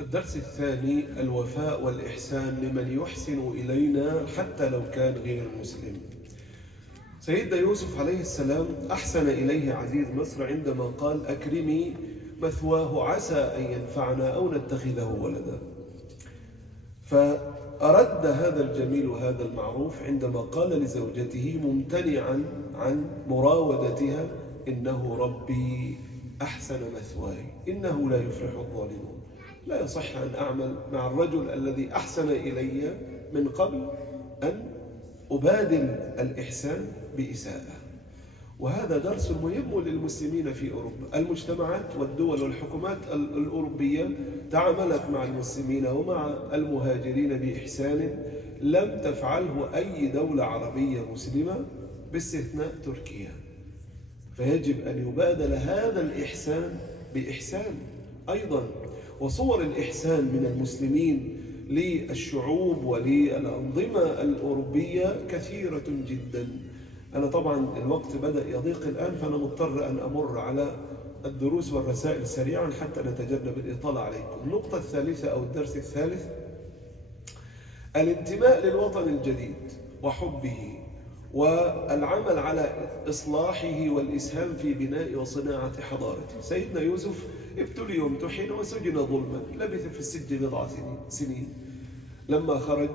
الدرس الثاني: الوفاء والإحسان لمن يحسن إلينا حتى لو كان غير مسلم. سيدنا يوسف عليه السلام أحسن إليه عزيز مصر عندما قال: أكرمي مثواه عسى أن ينفعنا أو نتخذه ولدا. فأرد هذا الجميل وهذا المعروف عندما قال لزوجته ممتنعا عن مراودتها: إنه ربي أحسن مثواي إنه لا يفلح الظالمون. لا يصح أن أعمل مع الرجل الذي أحسن إلي من قبل أن أبادل الإحسان بإساءة. وهذا درس مهم للمسلمين في أوروبا. المجتمعات والدول والحكومات الأوروبية تعاملت مع المسلمين ومع المهاجرين بإحسان لم تفعله أي دولة عربية مسلمة باستثناء تركيا. فيجب أن يبادل هذا الإحسان بإحسان أيضا. وصور الإحسان من المسلمين للشعوب وللأنظمة الأوروبية كثيرة جدا. أنا طبعا الوقت بدأ يضيق الآن، فأنا مضطر أن أمر على الدروس والرسائل سريعا حتى نتجنب الإطالة عليكم. النقطة الثالثة أو الدرس الثالث: الانتماء للوطن الجديد وحبه والعمل على إصلاحه والإسهام في بناء وصناعة حضارته. سيدنا يوسف ابتلي وامتحن وسجن ظلما، لبث في السجن بضع سنين. لما خرج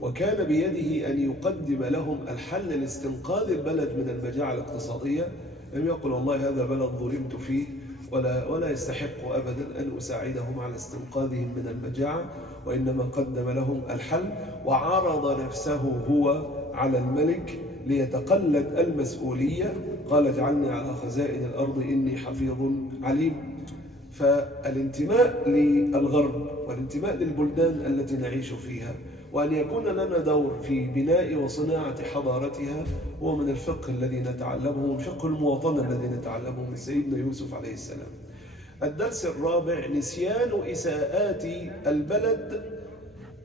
وكان بيده أن يقدم لهم الحل لاستنقاذ البلد من المجاعة الاقتصادية، لم يقل والله هذا بلد ظلمت فيه ولا يستحق أبدا أن أساعدهم على استنقاذهم من المجاعة، وإنما قدم لهم الحل وعرض نفسه هو على الملك ليتقلد المسؤولية. قال: اجعلني على خزائن الأرض إني حفيظ عليم. فالانتماء للغرب والانتماء للبلدان التي نعيش فيها وأن يكون لنا دور في بناء وصناعة حضارتها هو من الفقه الذي نتعلمه، من فقه المواطنة الذي نتعلمه من سيدنا يوسف عليه السلام. الدرس الرابع: نسيان إساءات البلد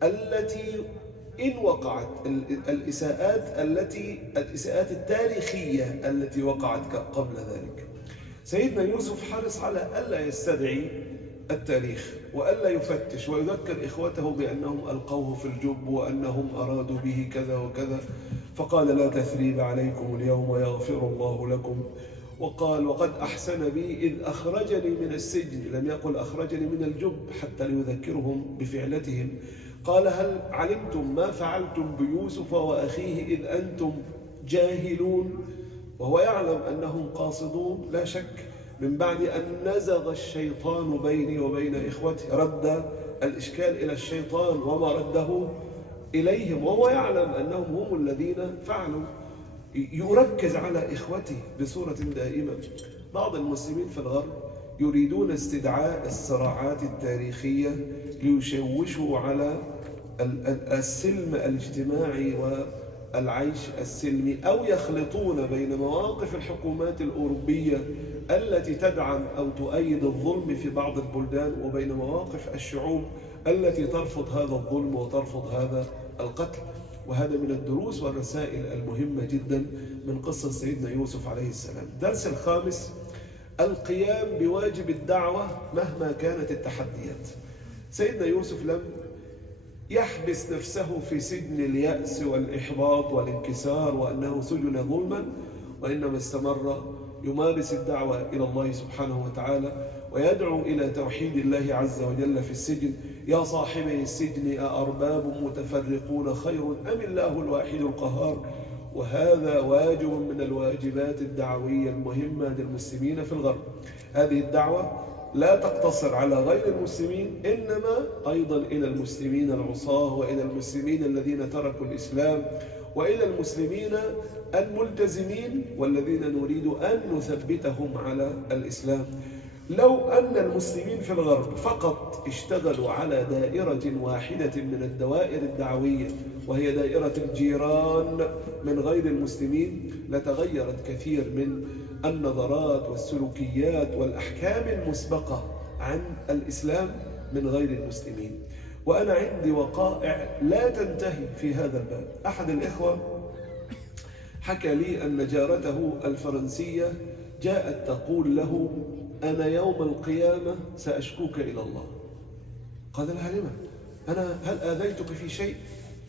التي إن وقعت، الإساءات التاريخية التي وقعت قبل ذلك. سيدنا يوسف حرص على ألا يستدعي التاريخ وألا يفتش ويذكر إخوته بأنهم ألقوه في الجب وأنهم أرادوا به كذا وكذا، فقال: لا تثريب عليكم اليوم ويغفر الله لكم. وقال: وقد أحسن بي إذ أخرجني من السجن، لم يقل أخرجني من الجب حتى ليذكرهم بفعلتهم. قال: هل علمتم ما فعلتم بيوسف وأخيه إذ أنتم جاهلون؟ وهو يعلم أنهم قاصدون لا شك. من بعد أن نزغ الشيطان بيني وبين إخوتي، رد الإشكال إلى الشيطان وما رده إليهم، وهو يعلم أنهم هم الذين فعلوا. يركز على إخوته بصورة دائمة. بعض المسلمين في الغرب يريدون استدعاء الصراعات التاريخية ليشوشوا على السلم الاجتماعي والعيش السلمي، أو يخلطون بين مواقف الحكومات الأوروبية التي تدعم أو تؤيد الظلم في بعض البلدان وبين مواقف الشعوب التي ترفض هذا الظلم وترفض هذا القتل. وهذا من الدروس والرسائل المهمة جدا من قصة سيدنا يوسف عليه السلام. الدرس الخامس: القيام بواجب الدعوة مهما كانت التحديات. سيدنا يوسف لم يحبس نفسه في سجن اليأس والإحباط والانكسار وأنه سجن ظلما، وإنما استمر يمارس الدعوة إلى الله سبحانه وتعالى ويدعو إلى توحيد الله عز وجل في السجن. يا صاحبي السجن أأرباب متفرقون خير أم الله الواحد القهار. وهذا واجب من الواجبات الدعوية المهمة للمسلمين في الغرب. هذه الدعوة لا تقتصر على غير المسلمين، إنما أيضا إلى المسلمين العصاة وإلى المسلمين الذين تركوا الإسلام وإلى المسلمين الملتزمين والذين نريد أن نثبتهم على الإسلام. لو أن المسلمين في الغرب فقط اشتغلوا على دائرة واحدة من الدوائر الدعوية وهي دائرة الجيران من غير المسلمين لتغيرت كثير من النظرات والسلوكيات والأحكام المسبقة عن الإسلام من غير المسلمين. وأنا عندي وقائع لا تنتهي في هذا الباب. أحد الإخوة حكى لي أن جارته الفرنسية جاءت تقول له: أنا يوم القيامة سأشكوك إلى الله. قال لها لما؟ هل آذيتك في شيء؟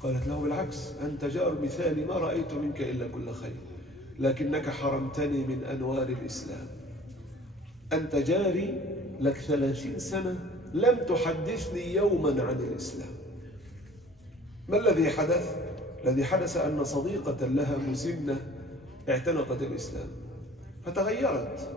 قالت له بالعكس، أنت جار مثالي ما رأيت منك إلا كل خير، لكنك حرمتني من أنوار الإسلام. أنت جاري لك 30 سنة لم تحدثني يوما عن الإسلام. ما الذي حدث؟ الذي حدث أن صديقة لها مسنة اعتنقت الإسلام فتغيرت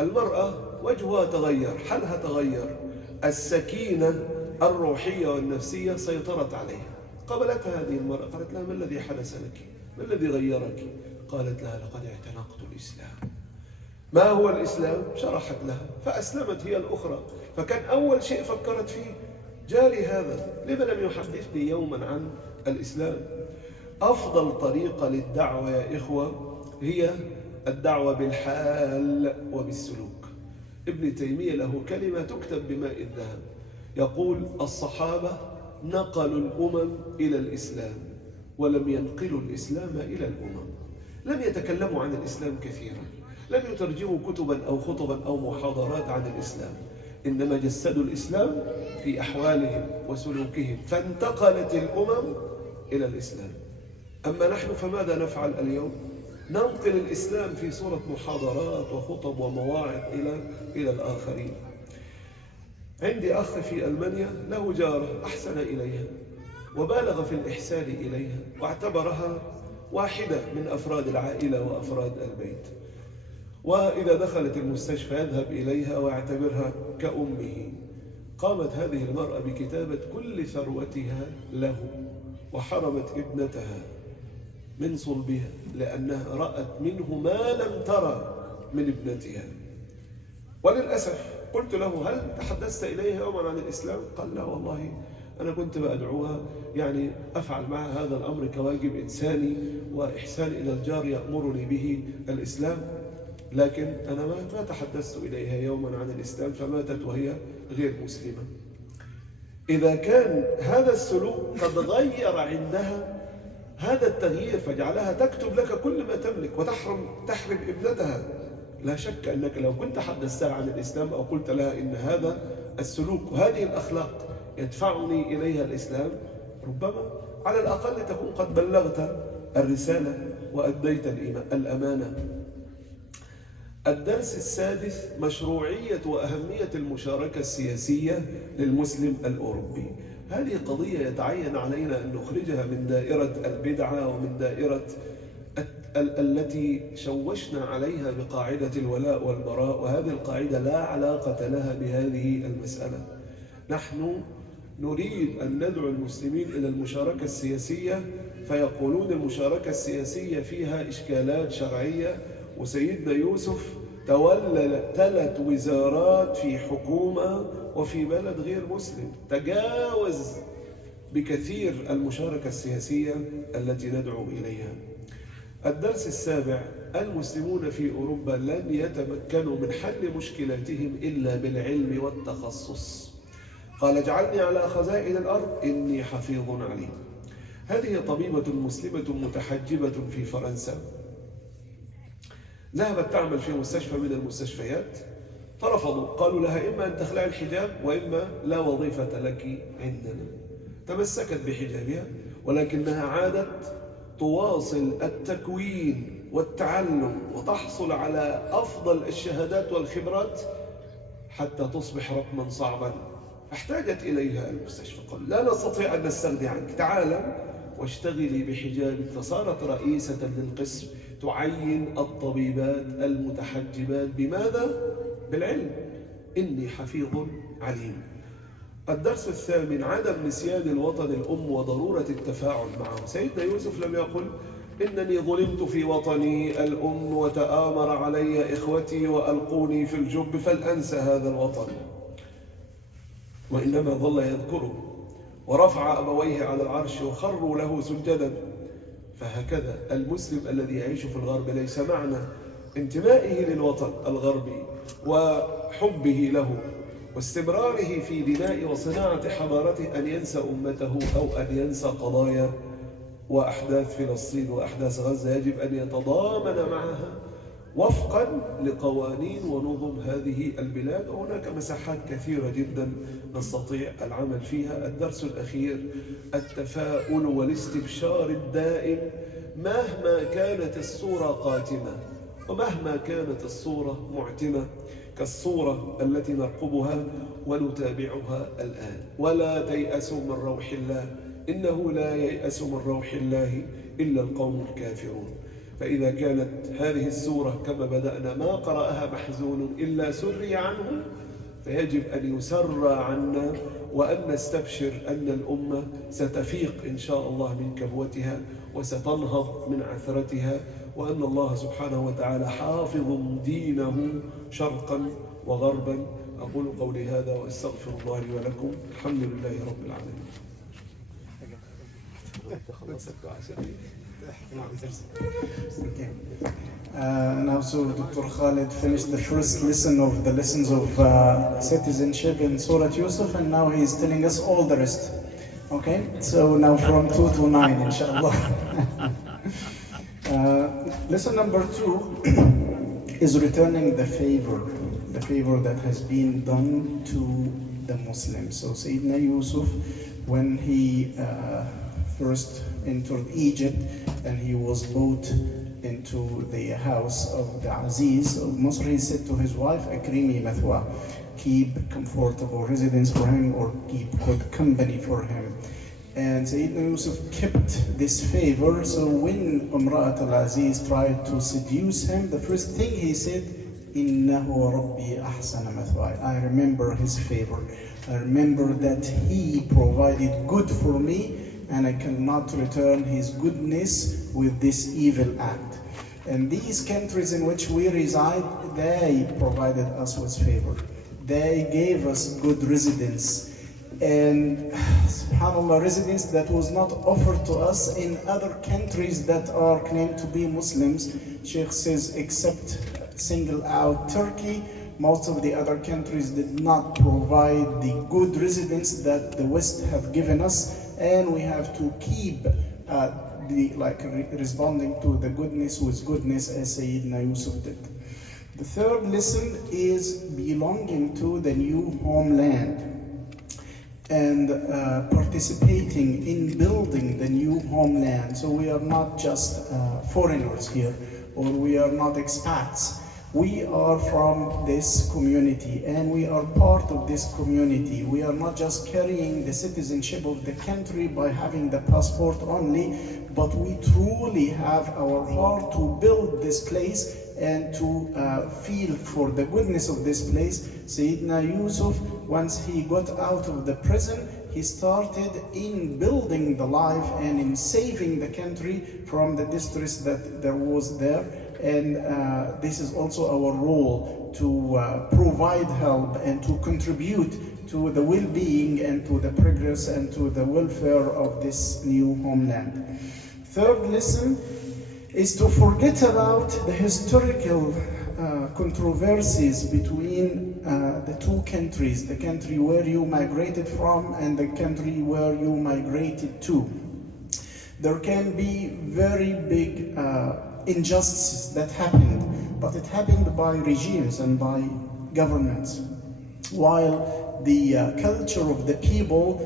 المرأة، وجهها تغير، حالها تغير، السكينة الروحية والنفسية سيطرت عليها. قابلتها هذه المرأة قالت لها: ما الذي حدث لك؟ ما الذي غيرك؟ قالت لها: لقد اعتنقت الإسلام. ما هو الإسلام؟ شرحت لها فأسلمت هي الأخرى. فكان أول شيء فكرت فيه جاري هذا لما لم يحدثني يوما عن الإسلام؟ أفضل طريقة للدعوة يا إخوة هي الدعوة بالحال وبالسلوك. ابن تيمية له كلمة تكتب بماء الذهب، يقول: الصحابة نقلوا الأمم إلى الإسلام ولم ينقلوا الإسلام إلى الأمم. لم يتكلموا عن الإسلام كثيرا، لم يترجموا كتبا أو خطبا أو محاضرات عن الإسلام، إنما جسدوا الإسلام في أحوالهم وسلوكهم، فانتقلت الأمم إلى الإسلام. أما نحن فماذا نفعل اليوم؟ ننقل الإسلام في صورة محاضرات وخطب ومواعظ إلى الآخرين. عندي أخ في ألمانيا له جارة أحسن إليها وبالغ في الإحسان إليها واعتبرها واحدة من أفراد العائلة وأفراد البيت، وإذا دخلت المستشفى يذهب إليها ويعتبرها كأمه. قامت هذه المرأة بكتابة كل ثروتها له وحرمت ابنتها من صلبها لأنها رأت منه ما لم ترى من ابنتها. وللأسف قلت له: هل تحدثت إليها يوما عن الإسلام؟ قال: لا والله، أنا كنت بأدعوها، يعني أفعل معها هذا الأمر كواجب إنساني وإحسان إلى الجار يأمرني به الإسلام، لكن أنا ما تحدثت إليها يوما عن الإسلام، فماتت وهي غير مسلمة. إذا كان هذا السلوك قد غير عندها هذا التغيير فجعلها تكتب لك كل ما تملك وتحرم ابنتها، لا شك أنك لو كنت حدثتها عن الإسلام أو قلت لها إن هذا السلوك وهذه الأخلاق يدفعني إليها الإسلام، ربما على الأقل تكون قد بلغت الرسالة وأديت الأمانة. الدرس السادس: مشروعية وأهمية المشاركة السياسية للمسلم الأوروبي. هذه قضية يتعين علينا أن نخرجها من دائرة البدعة ومن دائرة التي شوشنا عليها بقاعدة الولاء والبراء، وهذه القاعدة لا علاقة لها بهذه المسألة. نحن نريد أن ندعو المسلمين إلى المشاركة السياسية، فيقولون المشاركة السياسية فيها إشكالات شرعية، وسيدنا يوسف تولى 3 وزارات في حكومة وفي بلد غير مسلم، تجاوز بكثير المشاركة السياسية التي ندعو إليها. الدرس السابع: المسلمون في أوروبا لن يتمكنوا من حل مشكلاتهم إلا بالعلم والتخصص. قال: اجعلني على خزائن الأرض إني حفيظ عليم. هذه طبيبة مسلمة متحجبة في فرنسا، ذهبت تعمل في مستشفى من المستشفيات، فرفضوا، قالوا لها: إما أن تخلعي الحجاب وإما لا وظيفة لك عندنا. تمسكت بحجابها، ولكنها عادت تواصل التكوين والتعلم وتحصل على أفضل الشهادات والخبرات حتى تصبح رقما صعبا، فاحتاجت إليها المستشفى. قال: لا نستطيع أن نستغني عنك، تعالى واشتغلي بحجابك. فصارت رئيسة للقسم تعين الطبيبات المتحجبات. بماذا؟ بالعلم. إني حفيظ عليم. الدرس الثامن: عدم نسيان الوطن الأم وضرورة التفاعل معه. سيدنا يوسف لم يقل: إنني ظلمت في وطني الأم وتآمر علي إخوتي وألقوني في الجب فلأنسى هذا الوطن، وإنما ظل يذكره ورفع أبويه على العرش وخروا له سجدا. فهكذا المسلم الذي يعيش في الغرب ليس معنى انتمائه للوطن الغربي وحبه له واستمراره في بناء وصناعة حضارته أن ينسى أمته أو أن ينسى قضايا وأحداث فلسطين وأحداث غزة. يجب أن يتضامن معها وفقا لقوانين ونظم هذه البلاد. وهناك مساحات كثيرة جدا نستطيع العمل فيها. الدرس الأخير: التفاؤل والاستبشار الدائم مهما كانت الصورة قاتمة ومهما كانت الصورة معتمة، كالصورة التي نرقبها ونتابعها الآن. ولا تيأسوا من روح الله، إنه لا ييأس من روح الله إلا القوم الكافرون. فإذا كانت هذه السورة كما بدأنا ما قرأها محزون إلا سري عنه، فيجب أن يسر عنا وأن نستبشر أن الأمة ستفيق إن شاء الله من كبوتها وستنهض من عثرتها، وأن الله سبحانه وتعالى حافظ دينه شرقا وغربا. أقول قولي هذا وأستغفر الله لي ولكم. الحمد لله رب العالمين. Now, so Dr. Khalid finished the first lesson of the lessons of citizenship in Sorat Yusuf, and now he is telling us all the rest. Okay, so now from 2 to 9, inshallah. Lesson number 2 is returning the favor that has been done to the Muslims. So Sayyidina Yusuf, when he first entered Egypt and he was brought into the house of the Aziz of Misr, he said to his wife, Akrimi mathwa, keep comfortable residence for him or keep good company for him. And Sayyidina Yusuf kept this favor. So when Umra'at al-Aziz tried to seduce him, the first thing he said, Innahu Rabbi ahsana mathwaya. I remember his favor. I remember that he provided good for me, and I cannot return his goodness with this evil act. And these countries in which we reside, they provided us with favor. They gave us good residence. And subhanAllah, residence that was not offered to us in other countries that are claimed to be Muslims. Sheikh says, except single out Turkey, most of the other countries did not provide the good residence that the West have given us. And we have to keep responding to the goodness with goodness, as Sayyidina Yusuf did. The third lesson is belonging to the new homeland and participating in building the new homeland. So we are not just foreigners here, or we are not expats. We are from this community and we are part of this community. We are not just carrying the citizenship of the country by having the passport only, but we truly have our heart to build this place and to feel for the goodness of this place. Sayyidina Yusuf, once he got out of the prison, he started in building the life and in saving the country from the distress that there was there. And this is also our role, to provide help and to contribute to the well-being and to the progress and to the welfare of this new homeland. Third lesson is to forget about the historical controversies between the two countries, the country where you migrated from and the country where you migrated to. There can be very big injustices that happened, but it happened by regimes and by governments, while the culture of the people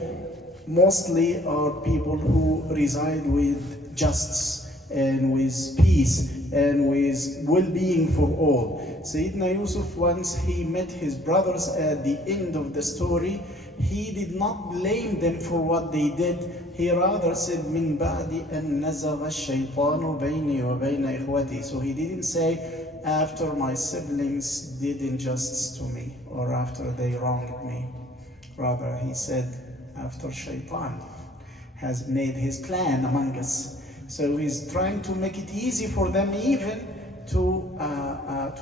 mostly are people who reside with justice and with peace and with well-being for all. Sayyidina Yusuf, once he met his brothers at the end of the story, he did not blame them for what they did. He rather said, "Min ba'di an nazagha ash-shaytanu bayni wa bayna ikhwati." So he didn't say, after my siblings did injustice to me or after they wronged me. Rather, he said, after shaitan has made his plan among us. So he's trying to make it easy for them even to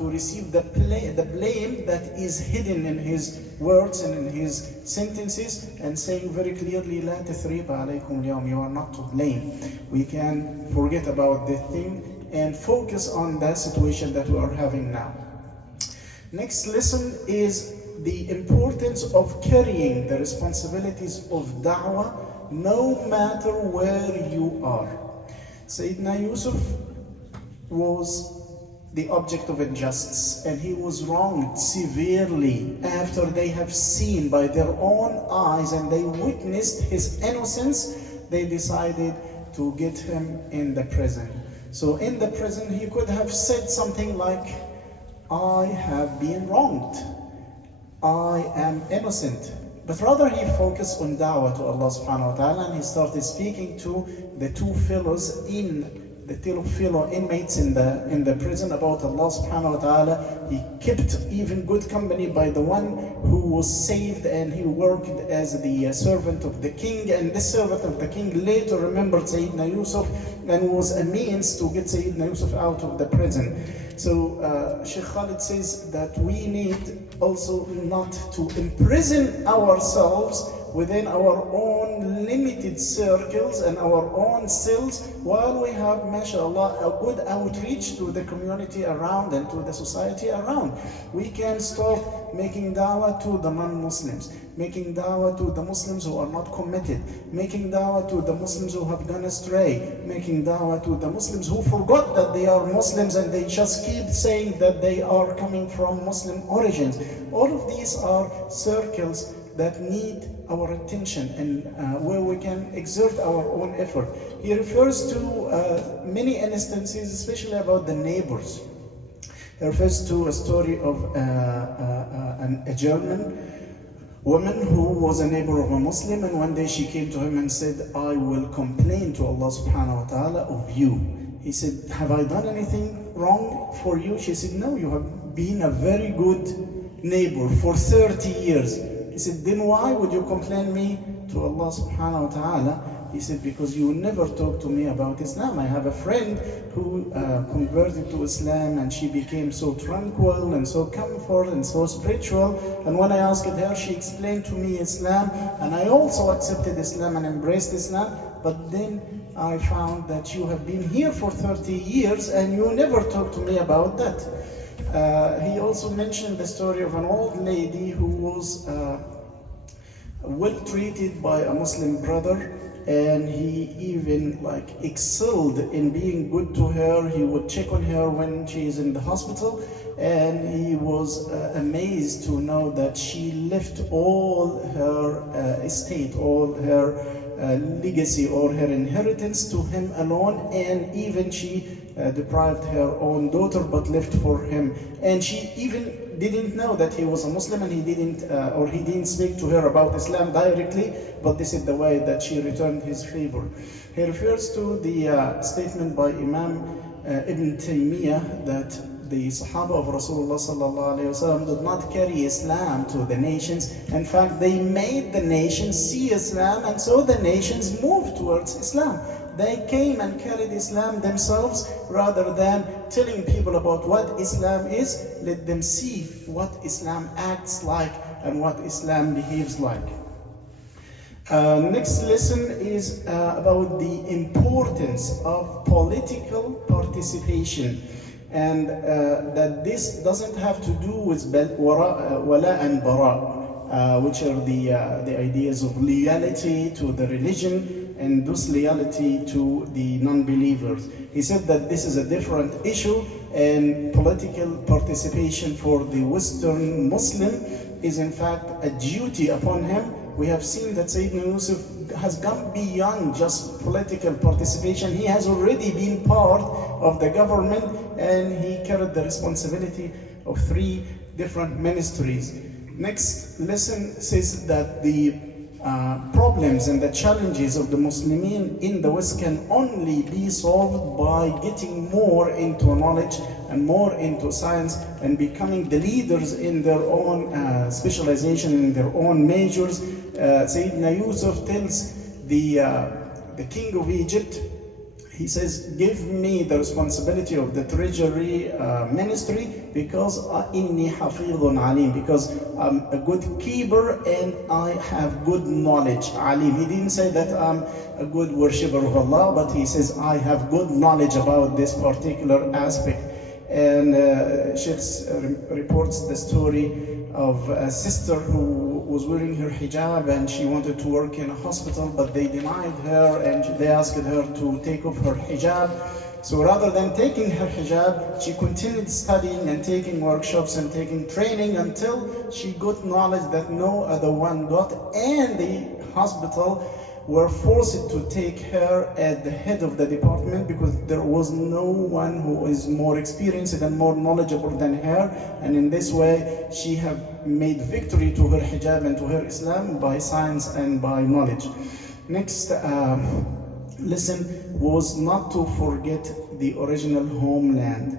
receive the blame that is hidden in his words and in his sentences, and saying very clearly, "La tathriba alaykum al-yawm," you are not to blame. We can forget about the thing and focus on the situation that we are having now. Next lesson is the importance of carrying the responsibilities of da'wah no matter where you are. Sayyidina Yusuf was the object of injustice, and he was wronged severely after they have seen by their own eyes and they witnessed his innocence. They decided to get him in the prison. So in the prison he could have said something like, I have been wronged, I am innocent. But rather he focused on da'wah to Allah subhanahu wa ta'ala, and he started speaking to the two fellows the two fellow inmates in the prison about Allah subhanahu wa ta'ala. He kept even good company by the one who was saved, and he worked as the servant of the king, and this servant of the king later remembered Sayyidina Yusuf and was a means to get Sayyidina Yusuf out of the prison. So Sheikh Khalid says that we need also not to imprison ourselves within our own limited circles and our own cells, while we have, mashallah, a good outreach to the community around and to the society around. We can start making da'wah to the non-Muslims, making da'wah to the Muslims who are not committed, making da'wah to the Muslims who have gone astray, making da'wah to the Muslims who forgot that they are Muslims and they just keep saying that they are coming from Muslim origins. All of these are circles that need our attention and where we can exert our own effort. He refers to many instances, especially about the neighbors. He refers to a story of a German woman who was a neighbor of a Muslim, and one day she came to him and said, I will complain to Allah subhanahu wa ta'ala of you. He said, have I done anything wrong for you? She said, no, you have been a very good neighbor for 30 years. He said, then why would you complain me to Allah subhanahu wa ta'ala? He said, because you never talk to me about Islam. I have a friend who converted to Islam, and she became so tranquil and so comfort and so spiritual. And when I asked her, she explained to me Islam, and I also accepted Islam and embraced Islam. But then I found that you have been here for 30 years and you never talk to me about that. He also mentioned the story of an old lady who was well treated by a Muslim brother, and he even excelled in being good to her. He would check on her when she is in the hospital, and he was amazed to know that she left all her estate, all her legacy or her inheritance to him alone, and even she deprived her own daughter but left for him. And she even didn't know that he was a Muslim, and he didn't speak to her about Islam directly, but this is the way that she returned his favor. He refers to the statement by Imam Ibn Taymiyyah that the Sahaba of Rasulullah sallallahu alayhi wasallam did not carry Islam to the nations. In fact, they made the nations see Islam, and so the nations moved towards Islam. They came and carried Islam themselves rather than telling people about what Islam is. Let them see what Islam acts like and what Islam behaves like. Next lesson is about the importance of political participation, and that this doesn't have to do with wala and bara, which are the ideas of loyalty to the religion and disloyalty to the non-believers. He said that this is a different issue, and political participation for the Western Muslim is in fact a duty upon him. We have seen that Sayyidina Yusuf has gone beyond just political participation. He has already been part of the government, and he carried the responsibility of 3 different ministries. Next lesson says that the problems and the challenges of the Muslimin in the West can only be solved by getting more into knowledge and more into science and becoming the leaders in their own specialization, in their own majors. Sayyidina Yusuf tells the king of Egypt, he says, give me the responsibility of the treasury ministry because inni hafidhun alim, because I'm a good keeper and I have good knowledge. Alim. He didn't say that I'm a good worshipper of Allah, but he says I have good knowledge about this particular aspect. And Sheikh reports the story of a sister who was wearing her hijab and she wanted to work in a hospital, but they denied her and they asked her to take off her hijab. So rather than taking her hijab, she continued studying and taking workshops and taking training until she got knowledge that no other one got, and the hospital were forced to take her as the head of the department because there was no one who is more experienced and more knowledgeable than her. And in this way, she have made victory to her hijab and to her Islam by science and by knowledge. Next lesson was not to forget the original homeland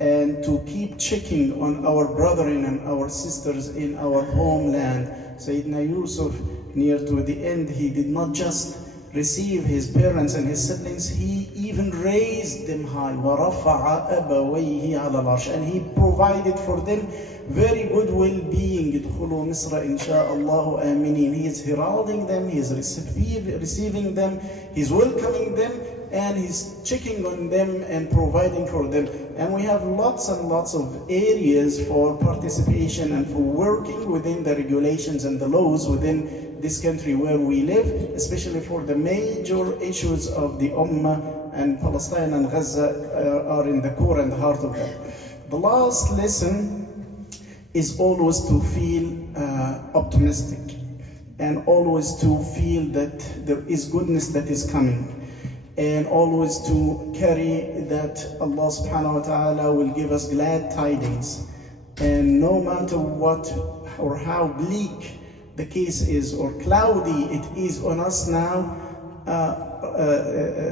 and to keep checking on our brethren and our sisters in our homeland. Sayyidina Yusuf, near to the end, he did not just receive his parents and his siblings, he even raised them high. وَرَفَعَ أَبَوَيْهِ عَلَى الْعَرْشِ, and he provided for them very good well-being. ادخلوا مصر إن شاء الله آمنين. He is heralding them, he is receiving them, he's welcoming them, and he's checking on them and providing for them. And we have lots and lots of areas for participation and for working within the regulations and the laws within this country where we live, especially for the major issues of the Ummah, and Palestine and Gaza are in the core and the heart of that. The last lesson is always to feel optimistic and always to feel that there is goodness that is coming, and always to carry that Allah subhanahu wa ta'ala will give us glad tidings. And no matter what or how bleak the case is or cloudy it is on us now,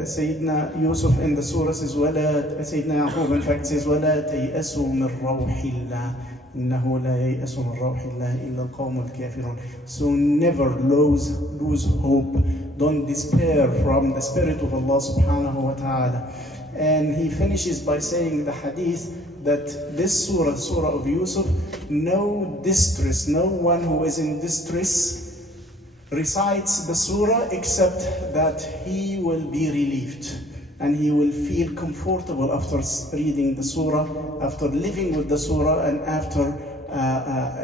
Sayyidina Yusuf in the surah says, Sayyidina Yaqub in fact says, وَلَا تَيْأَسُوا مِنْ رَوْحِ اللَّهِ إِنَّهُ لَا يَيْأَسُ مِنْ رَوْحِ اللَّهِ إِلَّا الْقَوْمُ الْكَافِرُونَ. So never lose hope. Don't despair from the spirit of Allah subhanahu wa ta'ala. And he finishes by saying the hadith that this surah of Yusuf, no distress, no one who is in distress recites the surah except that he will be relieved and he will feel comfortable after reading the surah, after living with the surah, and after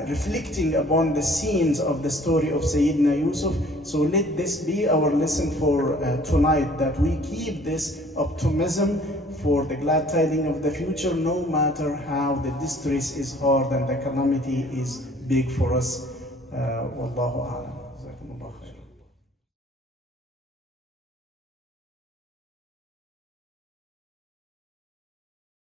reflecting upon the scenes of the story of Sayyidina Yusuf. So let this be our lesson for tonight, that we keep this optimism for the glad tiding of the future, no matter how the distress is hard and the calamity is big for us. Wallahu a'lam. Jazakumullah khair.